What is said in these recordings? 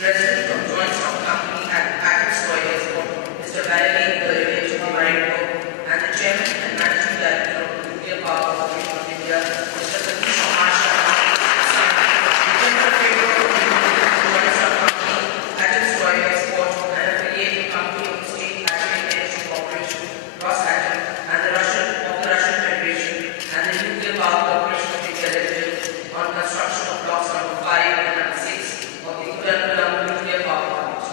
President of Joint Stock Company at Package Soy Export, Mr. Valerie Marico, and the Chairman and Managing Director of the Nuclear Power Corporation of India, Mr. Satish Kumar Sharma, signed the General Favor of the Joint Stock Company, Package Soy Export, and affiliated company of the State Atomic Energy Corporation, Rosatom, and the Russian Federation, and the Nuclear Power Corporation of India Limited on construction of blocks number 5 and number 6 of the Kudankulam Nuclear Power Plant.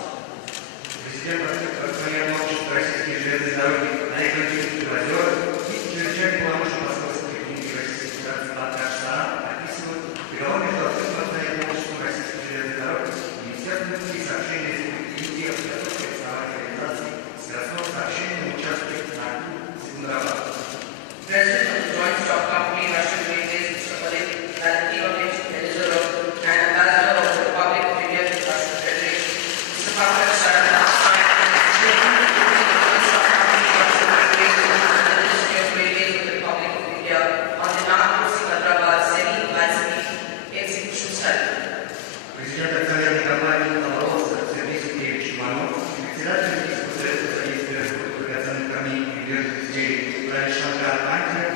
Президент акционерного общества «Российские железные дороги» Олег Валерьевич Белозеров и чрезвычайный полномочный Московской клиники Российской Федерации Алтар Сарам описывают договор между открытым акционерным обществом «Российские железные дороги» и Министерством путей сообщения Республики Индия в подготовке основания реализации скоростного сообщения на участке на Секундерабад. President of the Joint Stock Company, Russian Railways, Mr. Oleg Valentinovich Belozerov, and Ambassador of the Republic of India to the Russian Federation, Mr. Pankaj Sarna, signed the agreement between the Joint Stock Company, Russian Railways, and the Ministry of Railways of the Republic of India on the Nagpur-Secunderabad semi-high-speed execution study. Президент акционерной компании «Лавров» Сергей Сергеевич Иванов, председатель Российского совета содействия драгоценных камней и прибрежных изделий Шангар Антия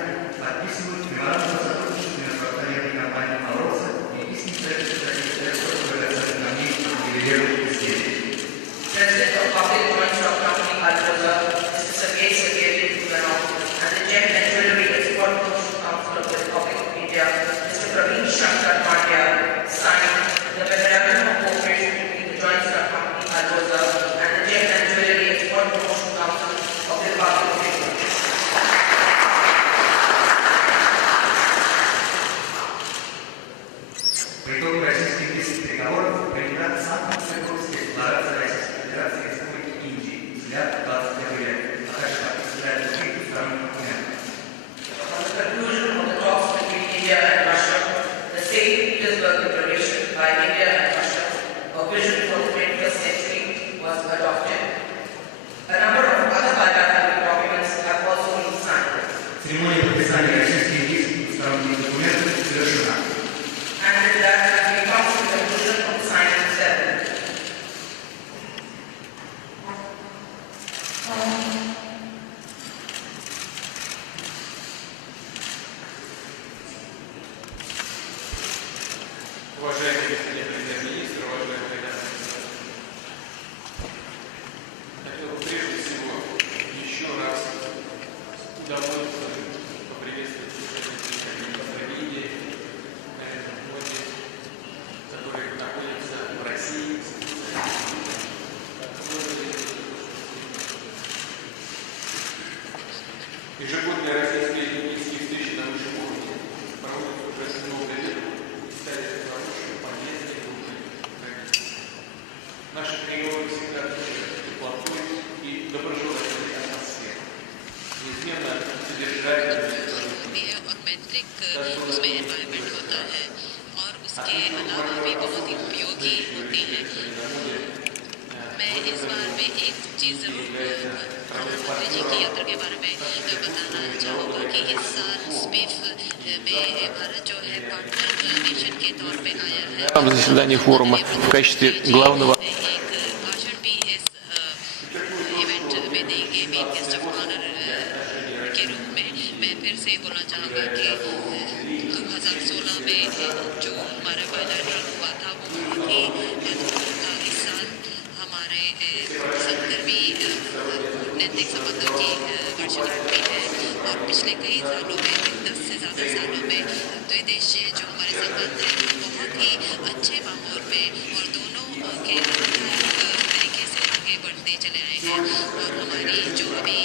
подписывают меморандум о сотрудничестве между акционерной компанией «Лавров» и Российским советом содействия драгоценных камней и прибрежных изделий. President of Public Joint Stock Company, Altroza, Mr. Sergei Sergeyevich Ivanov, and the Gem and Jewelry Export Promotion Council of the Republic of India, Mr. Praveen Shankar Pandya, signed the Memorandum of Cooperation between the Joint Stock Company, Altroza, and the Gem and Jewelry Export Promotion Council of the Republic of India. По итогу российских переговоров принята Санкт-Петербургская декларация Российской Федерации и Республики Индии «Взгляд 21 век», а также подписали другие двусторонние документы. On the conclusion of the talks between India and Russia, the St. Petersburg Declaration by India and Russia, a vision for the 21st century, was adopted. A number of other bilateral documents have also been signed. Церемония подписания российских и индийских двусторонних документов завершена. And with that, we come to the conclusion of the signing ceremony. Уважаемый господин премьер-министр, уважаемые коллеги, хотел бы прежде всего еще раз с удовольствием поприветствовать представителей Индии, которые находятся в России. Ежегодные российские и индийские встречи на высшем уровне проводятся уже много лет и ставят хорошие, полезные традиции. Наши переговоры всегда отличаются теплотой и доброжелательной атмосферой. Неизменно содержательные. और मैत्रिक उसमें environment होता है और उसके अलावा भी बहुत ही उपयोगी होती है। मैं इस बार में एक चीज़ ज़रूर प्रधानमंत्री जी की यात्रा के बारे में बताना चाहूँगा कि इस साल स्पीफ में भारत जो है पार्टनर नेशन के तौर पे आया है। В заседании форума в качестве главного भाषण भी इस इवेंट में देंगे मेन गेस्ट ऑफ ऑनर के रूप में। मैं फिर से बोलना चाहूँगा कि 2016 में जो हमारा बायलैटरल हुआ था वो बहुत ही महत्वपूर्ण था। इस साल हमारे 70वीं कूटनीतिक संबंधों की वर्षगांठ भी है और पिछले कई सालों में 10 से ज़्यादा सालों में द्विदेशीय जो हमारे संबंध हैं वो बहुत ही अच्छे माहौल में और दोनों के तरीके से आगे बढ़ते चले आए हैं। और हमारी जो अभी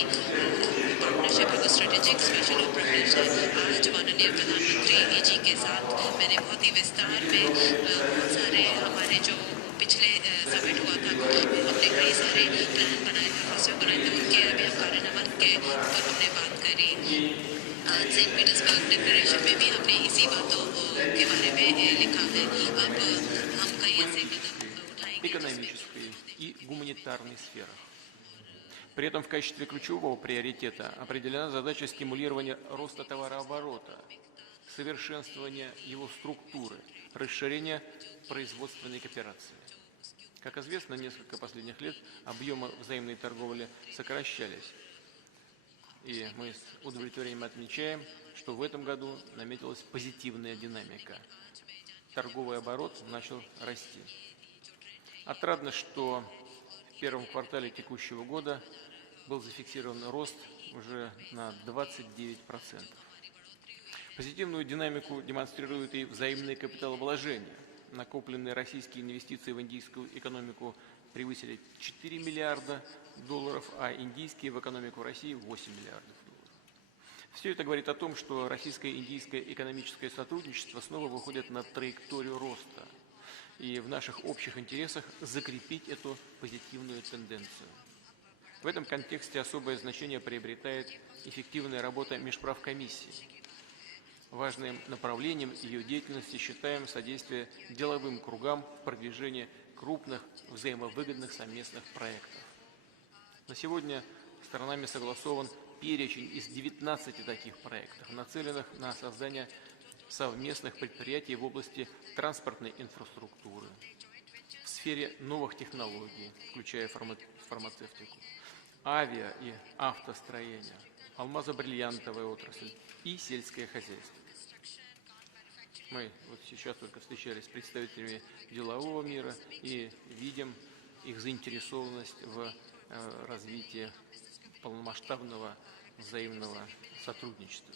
पार्टनरशिप है वो स्ट्रेटेजिक स्पेशल ऑपरेशन है। आज माननीय प्रधानमंत्री जी के साथ मैंने बहुत ही विस्तार में बहुत सारे हमारे जो पिछले समिट हुआ था में हमने कई सारे प्लान बनाए थे, फॉर्मेट बनाए थे, उनके अभी हम कार्यान्वयन के ऊपर हमने बात करी। आज सेंट पीटर्सबर्ग डिक्लेरेशन में भी हमने इसी बातों के बारे में लिखा है। अब हम कई ऐसे कदम उठाएंगे экономической и гуманитарной сферах. При этом в качестве ключевого приоритета определена задача стимулирования роста товарооборота, совершенствования его структуры, расширения производственной кооперации. Как известно, несколько последних лет объемы взаимной торговли сокращались. И мы с удовлетворением отмечаем, что в этом году наметилась позитивная динамика. Торговый оборот начал расти. Отрадно, что в первом квартале текущего года был зафиксирован рост уже на 29%. Позитивную динамику демонстрируют и взаимные капиталовложения. Накопленные российские инвестиции в индийскую экономику превысили 4 миллиарда долларов, а индийские в экономику России 8 миллиардов долларов. Все это говорит о том, что российско-индийское экономическое сотрудничество снова выходит на траекторию роста. И в наших общих интересах закрепить эту позитивную тенденцию. В этом контексте особое значение приобретает эффективная работа межправкомиссии. Важным направлением ее деятельности считаем содействие деловым кругам в продвижении крупных взаимовыгодных совместных проектов. На сегодня сторонами согласован перечень из 19 таких проектов, нацеленных на создание совместных предприятий в области транспортной инфраструктуры, в сфере новых технологий, включая фармацевтику, авиа- и автостроение, алмазо-бриллиантовая отрасль и сельское хозяйство. Мы вот сейчас только встречались с представителями делового мира и видим их заинтересованность в развитии полномасштабного взаимного сотрудничества.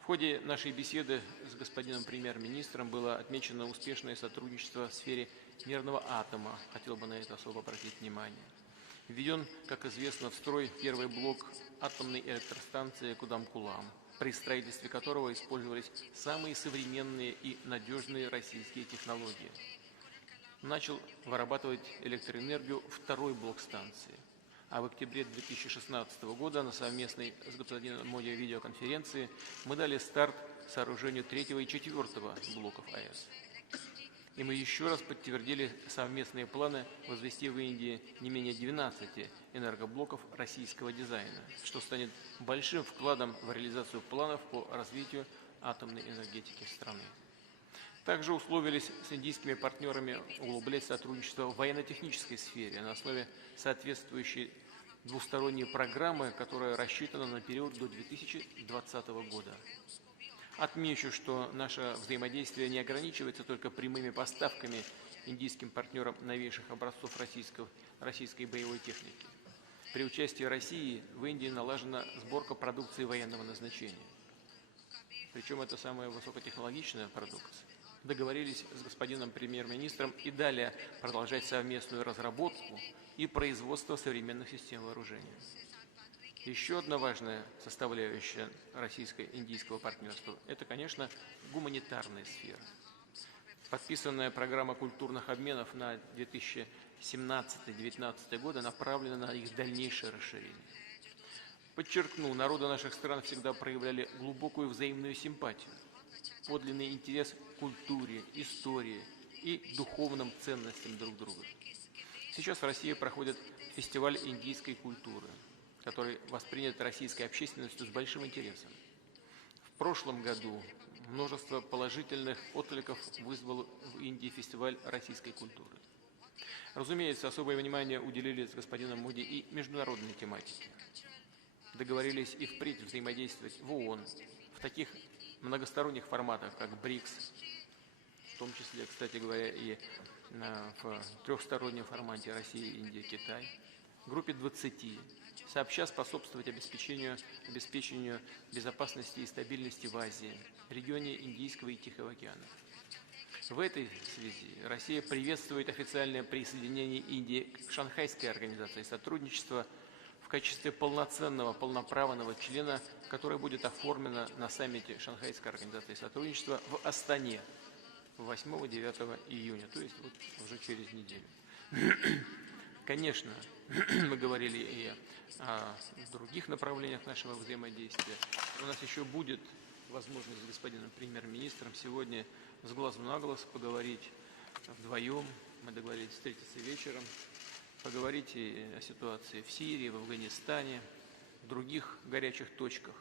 В ходе нашей беседы с господином премьер-министром было отмечено успешное сотрудничество в сфере мирного атома. Хотел бы на это особо обратить внимание. Введен, как известно, в строй первый блок атомной электростанции Кудам-Кулам, при строительстве которого использовались самые современные и надежные российские технологии. Начал вырабатывать электроэнергию второй блок станции. А в октябре 2016 года на совместной с господином Моди видеоконференции мы дали старт сооружению третьего и четвертого блоков АЭС. И мы еще раз подтвердили совместные планы возвести в Индии не менее 12 энергоблоков российского дизайна, что станет большим вкладом в реализацию планов по развитию атомной энергетики страны. Также условились с индийскими партнерами углублять сотрудничество в военно-технической сфере на основе соответствующей двусторонней программы, которая рассчитана на период до 2020 года. Отмечу, что наше взаимодействие не ограничивается только прямыми поставками индийским партнерам новейших образцов российской боевой техники. При участии России в Индии налажена сборка продукции военного назначения. Причем это самая высокотехнологичная продукция. Договорились с господином премьер-министром и далее продолжать совместную разработку и производство современных систем вооружения. Еще одна важная составляющая российско-индийского партнерства – это, конечно, гуманитарная сфера. Подписанная программа культурных обменов на 2017-2019 годы направлена на их дальнейшее расширение. Подчеркну, народы наших стран всегда проявляли глубокую взаимную симпатию, подлинный интерес к культуре, истории и духовным ценностям друг друга. Сейчас в России проходит фестиваль индийской культуры, который воспринят российской общественностью с большим интересом. В прошлом году множество положительных откликов вызвал в Индии фестиваль российской культуры. Разумеется, особое внимание уделили с господином Моди и международной тематике. Договорились и впредь взаимодействовать в ООН, в таких многосторонних форматах, как БРИКС, в том числе, кстати говоря, и в трехстороннем формате Россия, Индия, Китай, группе 20, сообща способствовать обеспечению безопасности и стабильности в Азии, регионе Индийского и Тихого океанов. В этой связи Россия приветствует официальное присоединение Индии к Шанхайской организации сотрудничества в качестве полноценного, полноправного члена, которое будет оформлено на саммите Шанхайской организации сотрудничества в Астане 8-9 июня, то есть вот уже через неделю. Конечно, мы говорили и о других направлениях нашего взаимодействия. У нас еще будет возможность с господином премьер-министром сегодня с глазу на глаз поговорить вдвоем. Мы договорились встретиться вечером, поговорить и о ситуации в Сирии, в Афганистане, в других горячих точках.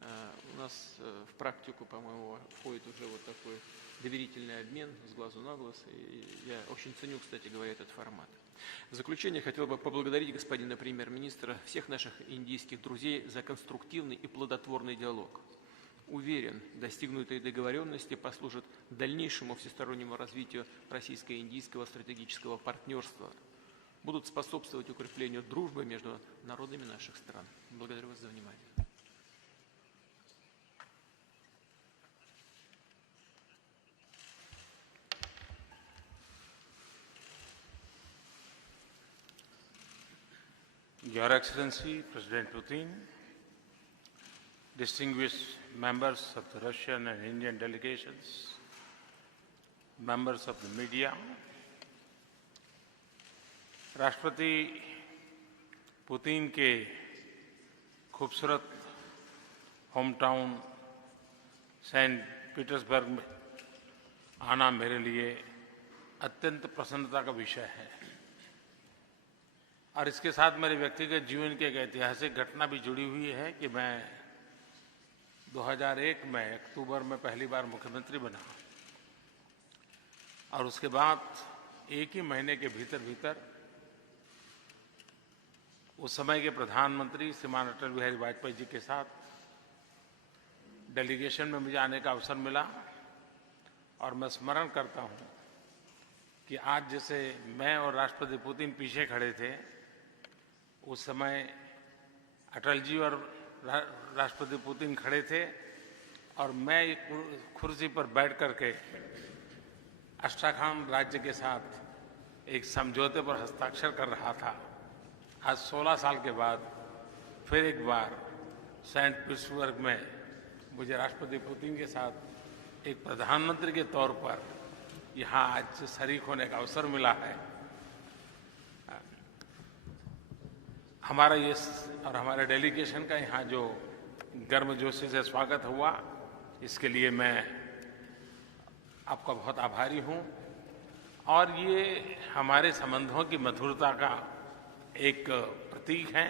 У нас в практику, по-моему, входит уже вот такой доверительный обмен с глазу на глаз. И я очень ценю, кстати говоря, этот формат. В заключение хотел бы поблагодарить господина премьер-министра, всех наших индийских друзей за конструктивный и плодотворный диалог. Уверен, достигнутые договоренности послужат дальнейшему всестороннему развитию российско-индийского стратегического партнерства, будут способствовать укреплению дружбы между народами наших стран. Благодарю вас за внимание. Your Excellency, President Putin, distinguished members of the Russian and Indian delegations, members of the media, राष्ट्रपति पुतिन के खूबसूरत होम टाउन सेंट पीटर्सबर्ग में आना मेरे लिए अत्यंत प्रसन्नता का विषय है और इसके साथ मेरे व्यक्तिगत जीवन की एक ऐतिहासिक घटना भी जुड़ी हुई है कि मैं 2001 में अक्टूबर में पहली बार मुख्यमंत्री बना और उसके बाद एक ही महीने के भीतर भीतर उस समय के प्रधानमंत्री श्रीमान अटल बिहारी वाजपेयी जी के साथ डेलीगेशन में मुझे आने का अवसर मिला और मैं स्मरण करता हूं कि आज जैसे मैं और राष्ट्रपति पुतिन पीछे खड़े थे, उस समय अटल जी और राष्ट्रपति पुतिन खड़े थे और मैं एक कुर्सी पर बैठ करके अस्ट्राखान राज्य के साथ एक समझौते पर हस्ताक्षर कर रहा था। आज 16 साल के बाद फिर एक बार सेंट पीटर्सबर्ग में मुझे राष्ट्रपति पुतिन के साथ एक प्रधानमंत्री के तौर पर यहाँ आज शरीक होने का अवसर मिला है। हमारा ये और हमारे डेलीगेशन का यहाँ जो गर्मजोशी से स्वागत हुआ, इसके लिए मैं आपका बहुत आभारी हूँ और ये हमारे संबंधों की मधुरता का एक प्रतीक है।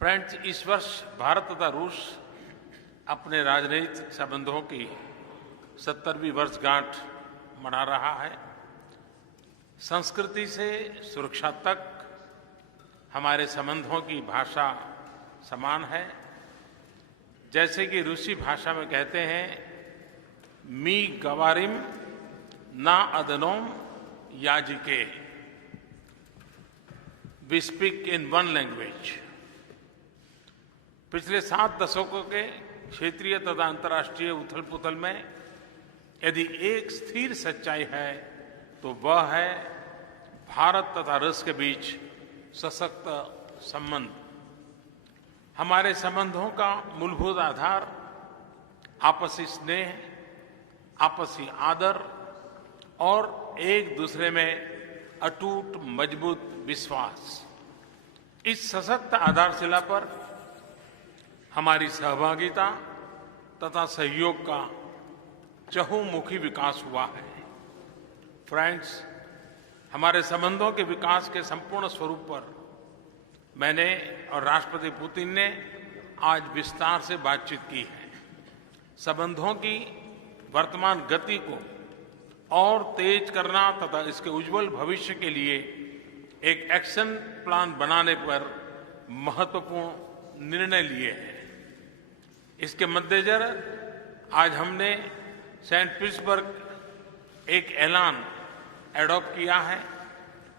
फ्रेंड्स, इस वर्ष भारत तथा रूस अपने राजनीतिक संबंधों की 70वीं वर्षगांठ मना रहा है। संस्कृति से सुरक्षा तक हमारे संबंधों की भाषा समान है। जैसे कि रूसी भाषा में कहते हैं, मी गवारिम ना अदनोम याजिके, we speak in one language. पिछले 7 दशकों के क्षेत्रीय तथा अंतर्राष्ट्रीय उथल पुथल में यदि एक स्थिर सच्चाई है तो वह है भारत तथा रूस के बीच सशक्त संबंध। हमारे संबंधों का मूलभूत आधार आपसी स्नेह, आपसी आदर और एक दूसरे में अटूट मजबूत विश्वास। इस सशक्त आधारशिला पर हमारी सहभागिता तथा सहयोग का चहुमुखी विकास हुआ है। फ्रेंड्स, हमारे संबंधों के विकास के संपूर्ण स्वरूप पर मैंने और राष्ट्रपति पुतिन ने आज विस्तार से बातचीत की है। संबंधों की वर्तमान गति को और तेज करना तथा इसके उज्जवल भविष्य के लिए एक एक्शन प्लान बनाने पर महत्वपूर्ण निर्णय लिए हैं। इसके मद्देनजर आज हमने सेंट पीटर्सबर्ग एक ऐलान एडॉप्ट किया है,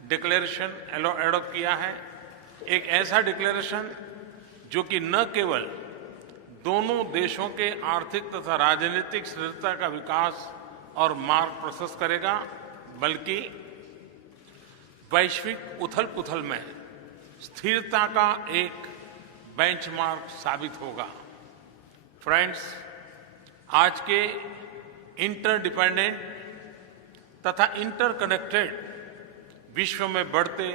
डिक्लेरेशन एडॉप्ट किया है। एक ऐसा डिक्लेरेशन जो कि न केवल दोनों देशों के आर्थिक तथा राजनीतिक स्थिरता का विकास और मार्ग प्रशस्त करेगा, बल्कि वैश्विक उथल-पुथल में स्थिरता का एक बेंचमार्क साबित होगा। फ्रेंड्स, आज के इंटरडिपेंडेंट तथा इंटरकनेक्टेड विश्व में बढ़ते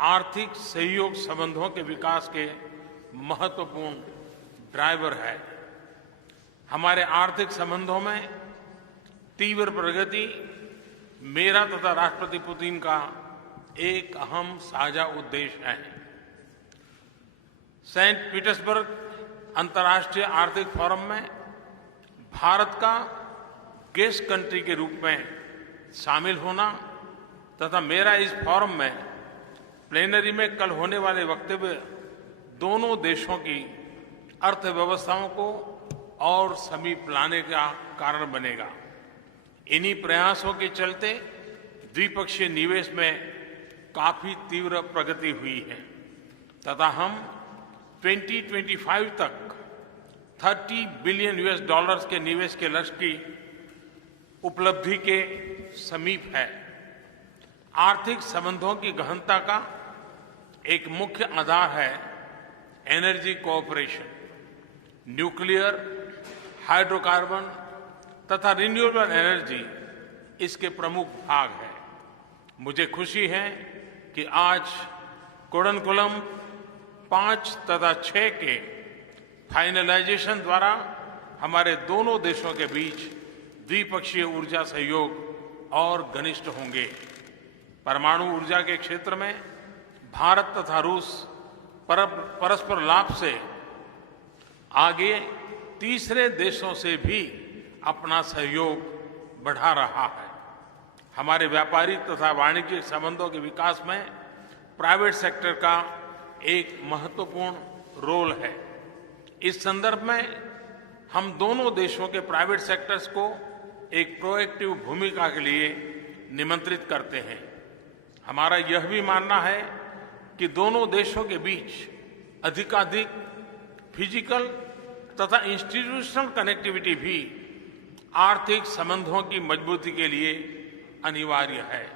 आर्थिक सहयोग संबंधों के विकास के महत्वपूर्ण ड्राइवर है। हमारे आर्थिक संबंधों में तीव्र प्रगति मेरा तथा राष्ट्रपति पुतिन का एक अहम साझा उद्देश्य है। सेंट पीटर्सबर्ग अंतर्राष्ट्रीय आर्थिक फोरम में भारत का गेस्ट कंट्री के रूप में शामिल होना तथा मेरा इस फोरम में प्लेनरी में कल होने वाले वक्तव्य दोनों देशों की अर्थव्यवस्थाओं को और समीप लाने का कारण बनेगा। इन्हीं प्रयासों के चलते द्विपक्षीय निवेश में काफी तीव्र प्रगति हुई है तथा हम 2025 तक $30 बिलियन के निवेश के लक्ष्य की उपलब्धि के समीप है। आर्थिक संबंधों की गहनता का एक मुख्य आधार है एनर्जी कोऑपरेशन। न्यूक्लियर, हाइड्रोकार्बन तथा रिन्यूएबल एनर्जी इसके प्रमुख भाग हैं। मुझे खुशी है कि आज कुडनकुलम 5 तथा 6 के फाइनलाइजेशन द्वारा हमारे दोनों देशों के बीच द्विपक्षीय ऊर्जा सहयोग और घनिष्ठ होंगे। परमाणु ऊर्जा के क्षेत्र में भारत तथा रूस परस्पर लाभ से आगे तीसरे देशों से भी अपना सहयोग बढ़ा रहा है। हमारे व्यापारिक तथा वाणिज्यिक संबंधों के विकास में प्राइवेट सेक्टर का एक महत्वपूर्ण रोल है। इस संदर्भ में हम दोनों देशों के प्राइवेट सेक्टर्स को एक प्रोएक्टिव भूमिका के लिए निमंत्रित करते हैं। हमारा यह भी मानना है कि दोनों देशों के बीच अधिकाधिक फिजिकल तथा इंस्टीट्यूशनल कनेक्टिविटी भी आर्थिक संबंधों की मजबूती के लिए अनिवार्य है।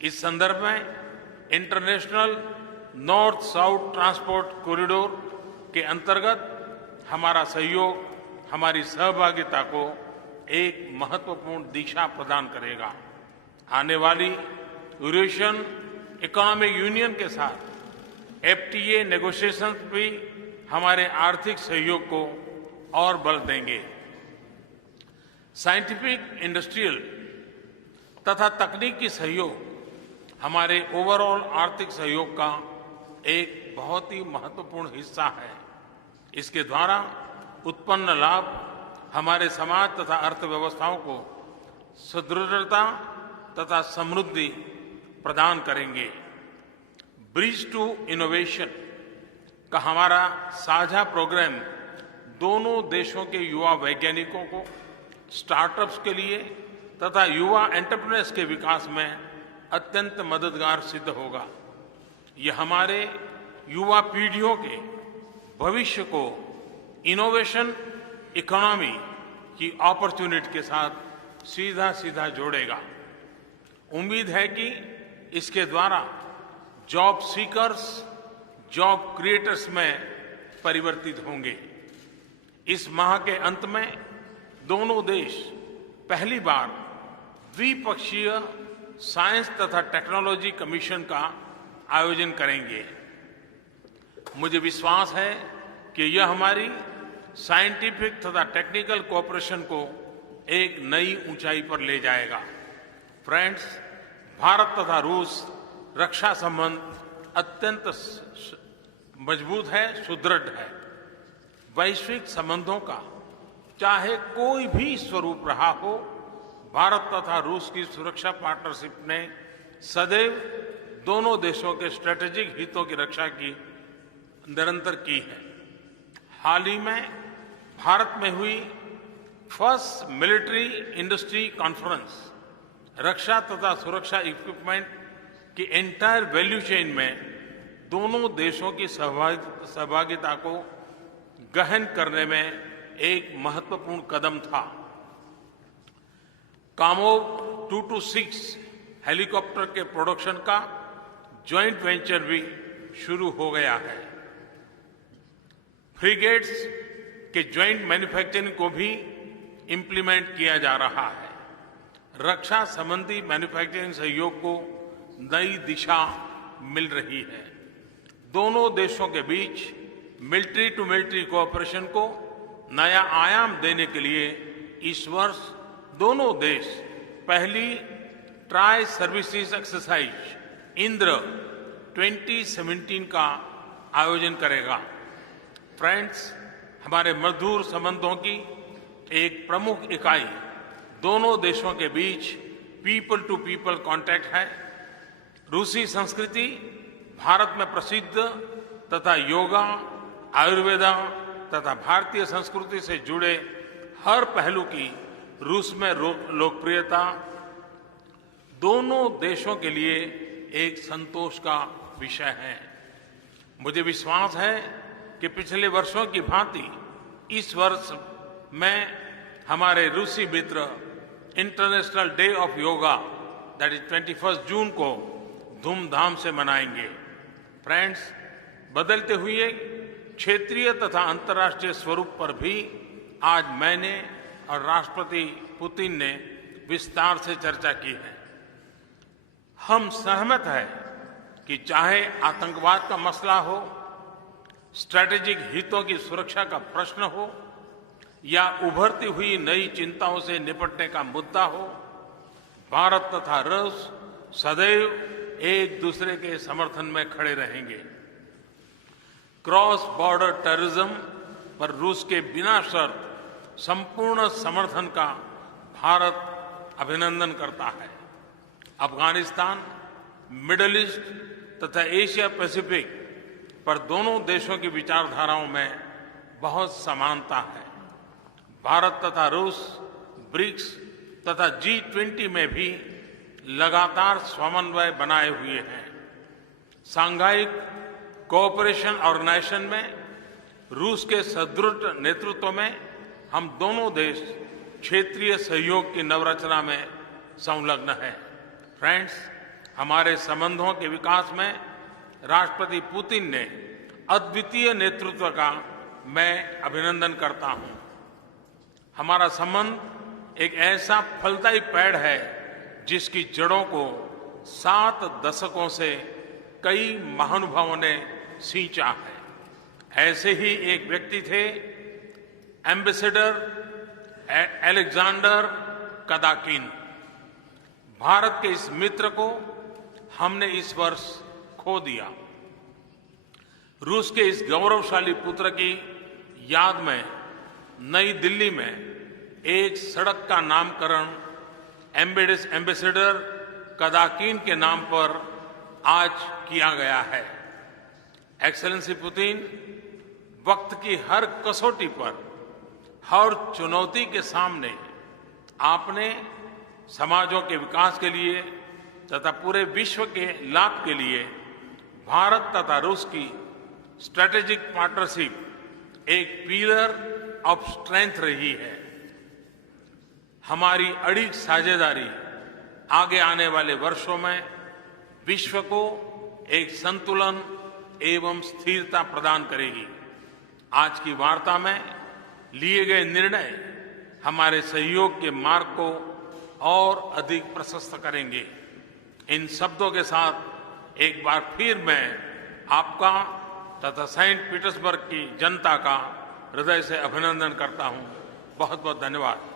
इस संदर्भ में international north south transport corridor के अंतर्गत हमारा सहयोग हमारी सहभागिता को एक महत्वपूर्ण दिशा प्रदान करेगा। आने वाली यूरेशियन इकोनॉमिक यूनियन के साथ FTA नेगोशिएशंस भी हमारे आर्थिक सहयोग को और बल देंगे। साइंटिफिक, इंडस्ट्रियल तथा तकनीकी सहयोग हमारे ओवरऑल आर्थिक सहयोग का एक बहुत ही महत्वपूर्ण हिस्सा है। इसके द्वारा उत्पन्न लाभ हमारे समाज तथा अर्थव्यवस्थाओं को सुदृढ़ता तथा समृद्धि प्रदान करेंगे। ब्रिज टू इनोवेशन का हमारा साझा प्रोग्राम दोनों देशों के युवा वैज्ञानिकों को स्टार्टअप्स के लिए तथा युवा एंटरप्रेन्योर्स के विकास में अत्यंत मददगार सिद्ध होगा। यह हमारे युवा पीढ़ियों के भविष्य को इनोवेशन इकोनॉमी की अपॉर्चुनिटी के साथ सीधा सीधा जोड़ेगा। उम्मीद है कि इसके द्वारा जॉब सीकर्स जॉब क्रिएटर्स में परिवर्तित होंगे। इस माह के अंत में दोनों देश पहली बार द्विपक्षीय साइंस तथा टेक्नोलॉजी कमीशन का आयोजन करेंगे। मुझे विश्वास है कि यह हमारी साइंटिफिक तथा टेक्निकल कोऑपरेशन को एक नई ऊंचाई पर ले जाएगा। फ्रेंड्स, भारत तथा रूस रक्षा संबंध अत्यंत मजबूत है, सुदृढ़ है। वैश्विक संबंधों का चाहे कोई भी स्वरूप रहा हो, भारत तथा रूस की सुरक्षा पार्टनरशिप ने सदैव दोनों देशों के स्ट्रेटेजिक हितों की रक्षा की निरंतर की है। हाल ही में भारत में हुई फर्स्ट मिलिट्री इंडस्ट्री कॉन्फ्रेंस रक्षा तथा सुरक्षा इक्विपमेंट की एंटायर वैल्यू चेन में दोनों देशों की सहभागिता को गहन करने में एक महत्वपूर्ण कदम था। कामोव 226 हेलीकॉप्टर के प्रोडक्शन का जॉइंट वेंचर भी शुरू हो गया है। फ्रिगेट्स के जॉइंट मैन्युफैक्चरिंग को भी इंप्लीमेंट किया जा रहा है। रक्षा संबंधी मैन्युफैक्चरिंग सहयोग को नई दिशा मिल रही है। दोनों देशों के बीच मिलिट्री टू मिलिट्री कोऑपरेशन को नया आयाम देने के लिए इस वर्ष दोनों देश पहली ट्राई सर्विसेज एक्सरसाइज इंद्र 2017 का आयोजन करेगा। फ्रेंड्स, हमारे मधुर संबंधों की एक प्रमुख इकाई दोनों देशों के बीच पीपल टू पीपल कांटेक्ट है। रूसी संस्कृति भारत में प्रसिद्ध तथा योगा, आयुर्वेदा तथा भारतीय संस्कृति से जुड़े हर पहलू की रूस में लोकप्रियता दोनों देशों के लिए एक संतोष का विषय है। मुझे विश्वास है कि पिछले वर्षों की भांति इस वर्ष में हमारे रूसी मित्र international day of yoga that is 21 June को धूमधाम से मनाएंगे। फ्रेंड्स, बदलते हुए क्षेत्रीय तथा अंतर्राष्ट्रीय स्वरूप पर भी आज मैंने और राष्ट्रपति पुतिन ने विस्तार से चर्चा की है। हम सहमत हैं कि चाहे आतंकवाद का मसला हो, स्ट्रैटेजिक हितों की सुरक्षा का प्रश्न हो या उभरती हुई नई चिंताओं से निपटने का मुद्दा हो, भारत तथा रूस सदैव एक दूसरे के समर्थन में खड़े रहेंगे। क्रॉस बॉर्डर टेररिज्म पर रूस के बिना शर्त संपूर्ण समर्थन का भारत अभिनंदन करता है। अफगानिस्तान, मिडिल ईस्ट तथा एशिया पैसिफिक पर दोनों देशों की विचारधाराओं में बहुत समानता है। भारत तथा रूस ब्रिक्स तथा G20 में भी लगातार समन्वय बनाए हुए हैं। सांघाई कोऑपरेशन ऑर्गेनाइजेशन में रूस के सुदृढ़ नेतृत्व में हम दोनों देश क्षेत्रीय सहयोग की नवरचना में संलग्न हैं। फ्रेंड्स, हमारे संबंधों के विकास में राष्ट्रपति पुतिन ने अद्वितीय नेतृत्व का मैं अभिनंदन करता हूं। हमारा संबंध एक ऐसा फलदायी पेड़ है जिसकी जड़ों को 7 दशकों से कई महानुभावों ने सींचा है। ऐसे ही एक व्यक्ति थे एम्बेसडर अलेक्जेंडर कदाकिन। भारत के इस मित्र को हमने इस वर्ष खो दिया। रूस के इस गौरवशाली पुत्र की याद में नई दिल्ली में एक सड़क का नामकरण एम्बेसडर कदाकिन के नाम पर आज किया गया है। एक्सेलेंसी पुतिन, वक्त की हर कसौटी पर, हर चुनौती के सामने आपने समाजों के विकास के लिए तथा पूरे विश्व के लाभ के लिए भारत तथा रूस की स्ट्रैटेजिक पार्टनरशिप एक पिलर ऑफ स्ट्रेंथ रही है। हमारी अड़िग साझेदारी आगे आने वाले वर्षों में विश्व को एक संतुलन एवं स्थिरता प्रदान करेगी। आज की वार्ता में लिए गए निर्णय हमारे सहयोग के मार्ग को और अधिक प्रशस्त करेंगे। इन शब्दों के साथ एक बार फिर मैं आपका तथा सेंट पीटर्सबर्ग की जनता का हृदय से अभिनंदन करता हूं। बहुत बहुत धन्यवाद।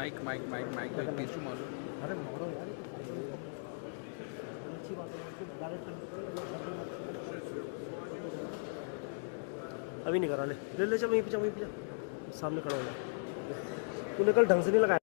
माइक टिश्यू मारो। अरे मारो यार, अभी नहीं करा। ले ले ले, चल वहीं पे जा, सामने खड़ा हो जा। तूने कल ढंग से नहीं लगाया।